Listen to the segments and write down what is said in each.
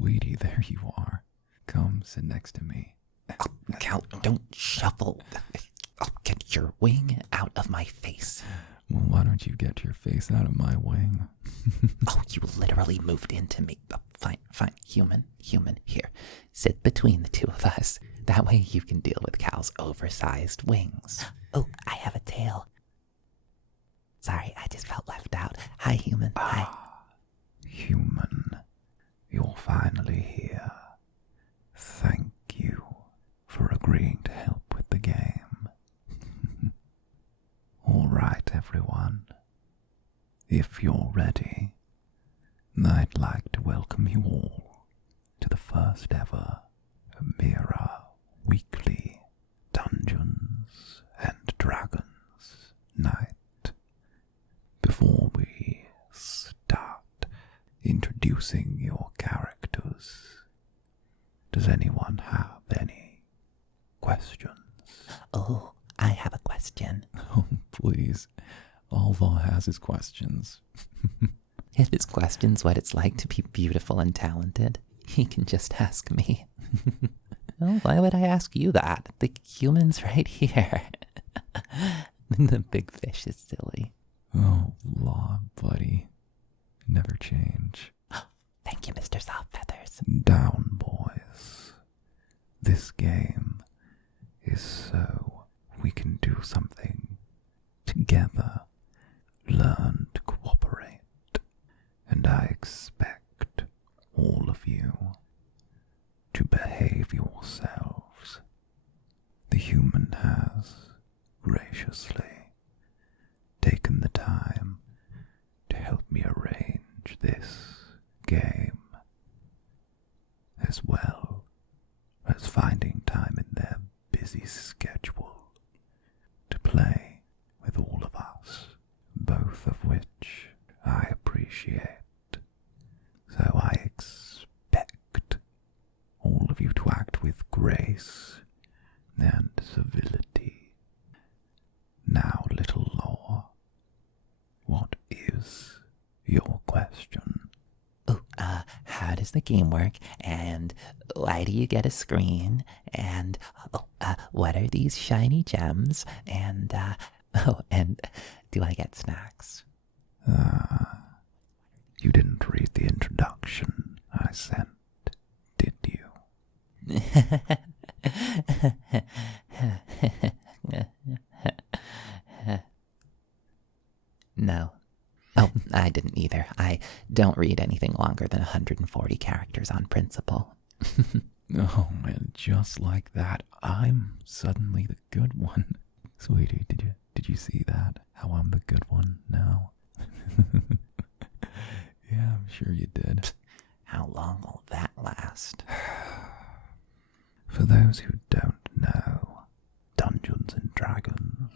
Sweetie, there you are. Come sit next to me. Oh, Cal, don't shuffle. Oh, get your wing out of my face. Well, why don't you get your face out of my wing? Oh, you literally moved into me. Oh, fine. Human, here. Sit between the two of us. That way you can deal with Cal's oversized wings. Oh, I have a tail. Sorry, I just felt left out. Hi, human. Hi. Human, you're finally here. Thank you for agreeing to help with the game. All right, everyone. If you're ready, I'd like to welcome you all to the first ever Mirror Weekly Dungeons and Dragons night. Before we start introducing your characters, does anyone have any questions? Oh, I have a question. Oh, please. All Law has is questions. If his question's what it's like to be beautiful and talented, he can just ask me. Well, why would I ask you that? The human's right here. The big fish is silly. Oh, Law, buddy. Never change. Thank you, Mr. Softfeathers. Down, boys. This game is so we can do something together, learn to cooperate, and I expect all of you to behave yourselves. The human has graciously taken the time to help me arrange this game, as well as finding time in their busy schedule to play with all of us, both of which I appreciate. So I expect all of you to act with grace and civility. Now, little Law, what is your question? Oh, how does the game work? And why do you get a screen? And, what are these shiny gems? And, and do I get snacks? You didn't read the introduction I sent, did you? No. Oh, I didn't either. I don't read anything longer than 140 characters on principle. Oh, and just like that, I'm suddenly the good one. Sweetie, did you see that? How I'm the good one now? Yeah, I'm sure you did. How long will that last? For those who don't know, Dungeons and Dragons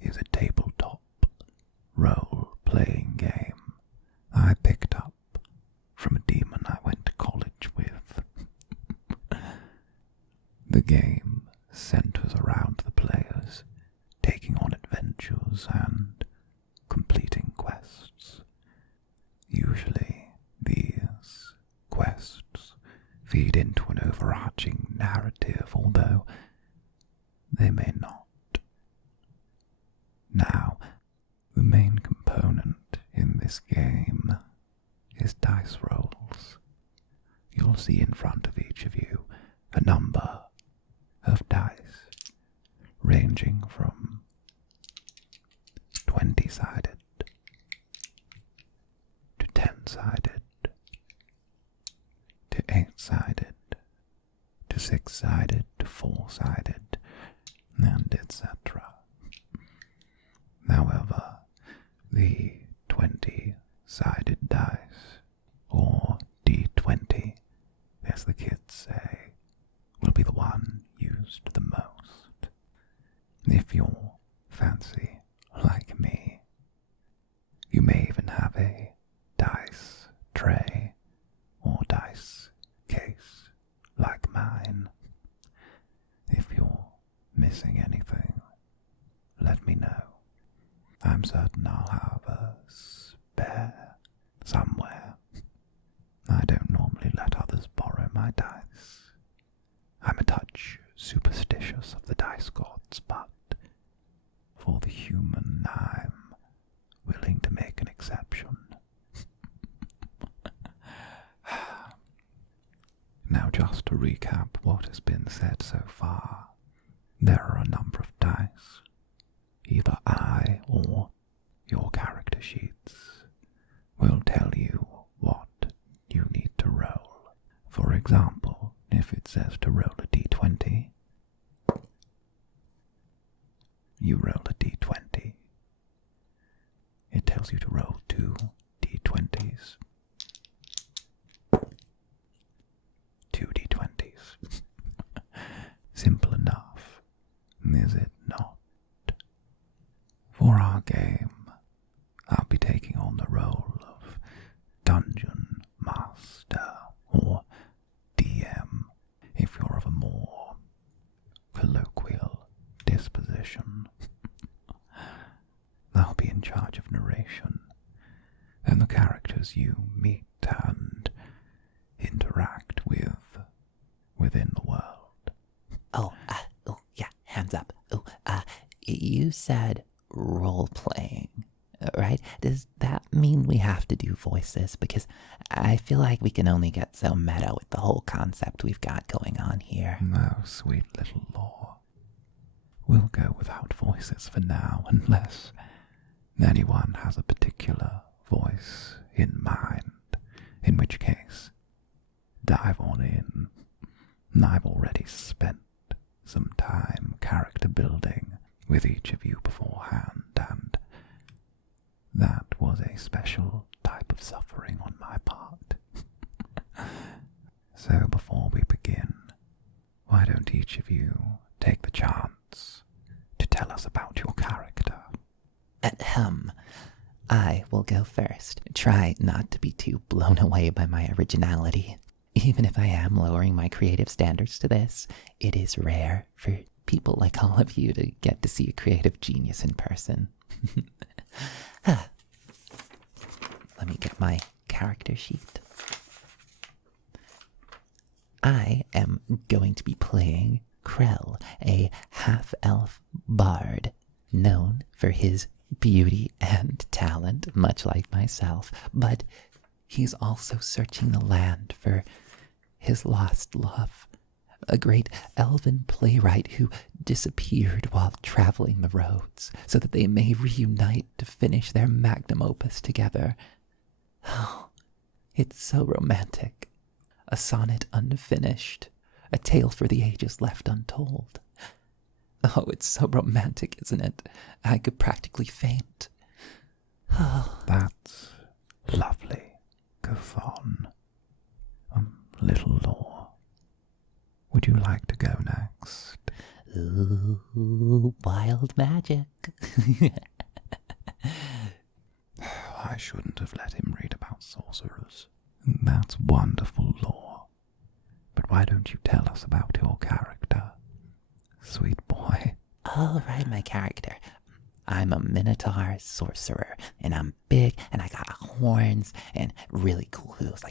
is a tabletop role-playing game I picked up from a demon I went to college with. The game centers around the players taking on adventures and completing quests. Usually, these quests feed into an overarching narrative, although they may not. Now, the main component in this game is dice rolls. You'll see in front of each of you a number of dice, ranging from 20-sided to 10-sided to 8-sided to 6-sided to 4-sided, and etc. However, the 20-sided dice, or D20, as the kids say, will be the one used the most. If you're fancy like me, you may even have a dice tray or dice case like mine. If you're missing anything, let me know. I'm certain I'll have a spare somewhere. I don't normally let others superstitious of the dice gods, but for the human I'm willing to make an exception. Now, just to recap what has been said so far, there are a number of dice. Either I or your character sheets will tell you what you need to roll. For example, if it says to roll a d20, you roll a d20. It tells you to roll 2 d20s. 2 d20s. Simple enough, is it not? For our game, I'll be taking on the role of Dungeon Master, or DM, if you're of a more colloquial disposition. I'll be in charge of narration, and the characters you meet and interact with within the world. Oh, yeah, hands up. You said role-playing, right? Does that mean we have to do voices? Because I feel like we can only get so meta with the whole concept we've got going on here. No, sweet little lore. We'll go without voices for now, unless anyone has a particular voice in mind, in which case, dive on in. I've already spent some time character building with each of you beforehand, and that was a special type of suffering on my part. So before we begin, why don't each of you take the chance to tell us about your character? I will go first. Try not to be too blown away by my originality. Even if I am lowering my creative standards to this, it is rare for people like all of you to get to see a creative genius in person. Let me get my character sheet. I am going to be playing Krell, a half-elf bard, known for his beauty and talent, much like myself, but he's also searching the land for his lost love, a great elven playwright who disappeared while traveling the roads so that they may reunite to finish their magnum opus together. Oh, it's so romantic. A sonnet unfinished, a tale for the ages left untold. Oh, it's so romantic, isn't it? I could practically faint. Oh. That's lovely, Gathon. Little lore. Would you like to go next? Ooh, wild magic. I shouldn't have let him read about sorcerers. That's wonderful lore. But why don't you tell us about your character, sweet boy? All right, my character. I'm a minotaur sorcerer, and I'm big, and I got horns, and really cool hooves,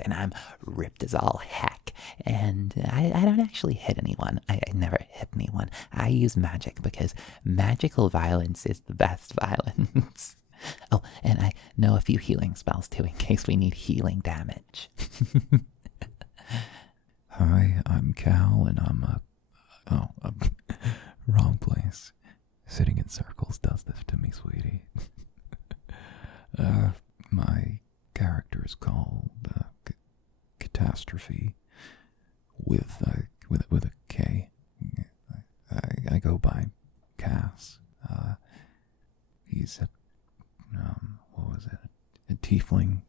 and I'm ripped as all heck, and I don't actually hit anyone. I never hit anyone. I use magic because magical violence is the best violence. Oh, and I know a few healing spells too, in case we need healing damage. Hi, I'm Cal, and I'm wrong place. Sitting in circles does this to me, sweetie. My character is called Catastrophe with a K. I go by Cass. He's a tiefling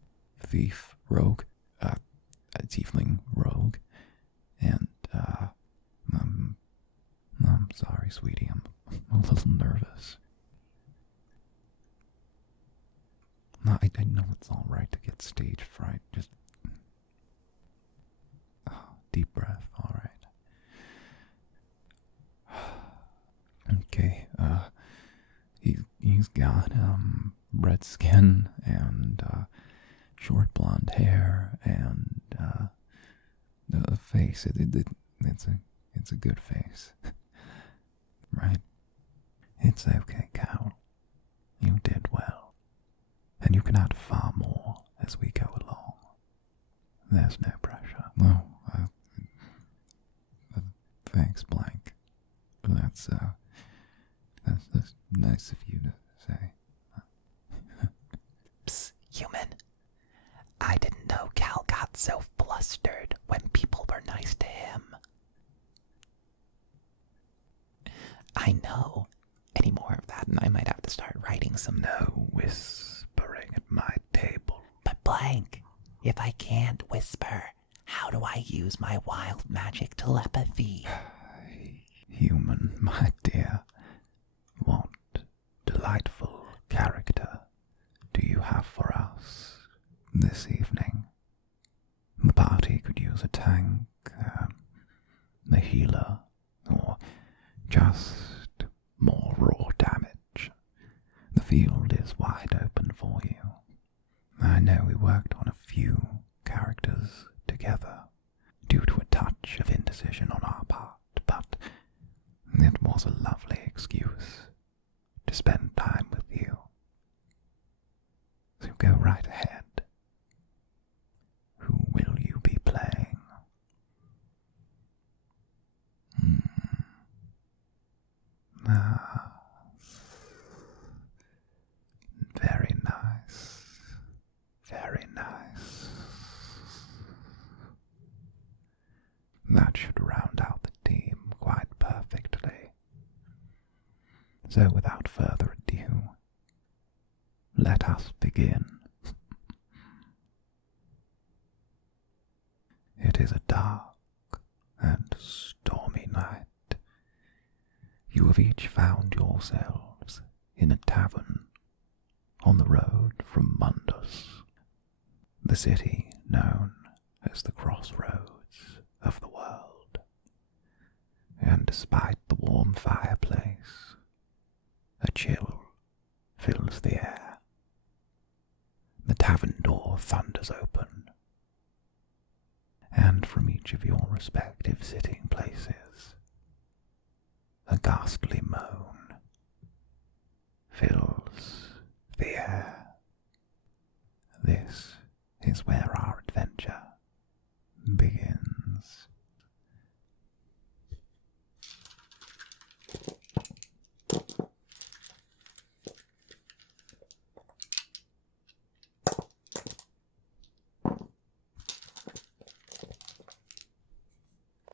thief rogue, a tiefling rogue, and I'm sorry, sweetie. I'm a little nervous. No, I know it's all right to get stage fright. Just deep breath. All right. Okay. He's got red skin and short blonde hair and the face. It's a It's a good face. Right? It's okay, Cal. You did well. And you can add far more as we go along. There's no pressure. Well, thanks, Blank. That's nice of you to say. Psst, human. I didn't know Cal got so flustered when people were nice to him. I know. Any more of that and I might have to start writing some. No whispering at my table. But Blank, if I can't whisper, how do I use my wild magic telepathy? Human, my dear, what delightful character do you have for us this evening? The party could use a tank, a healer, or just more raw damage. The field is wide open for you. I know we worked on a few characters together due to a touch of indecision on our part, but it was a lovely excuse to spend time with you. So go right ahead. Who will you be playing? Very nice. Very nice. That should round out the team quite perfectly. So without further ado, let us begin. It is a dark and stormy night. You have each found yourselves in a tavern on the road from Mundus, the city known as the crossroads of the world. And despite the warm fireplace, a chill fills the air. The tavern door thunders open, and from each of your respective sitting places, a ghastly moan fills the air. This is where our adventure begins.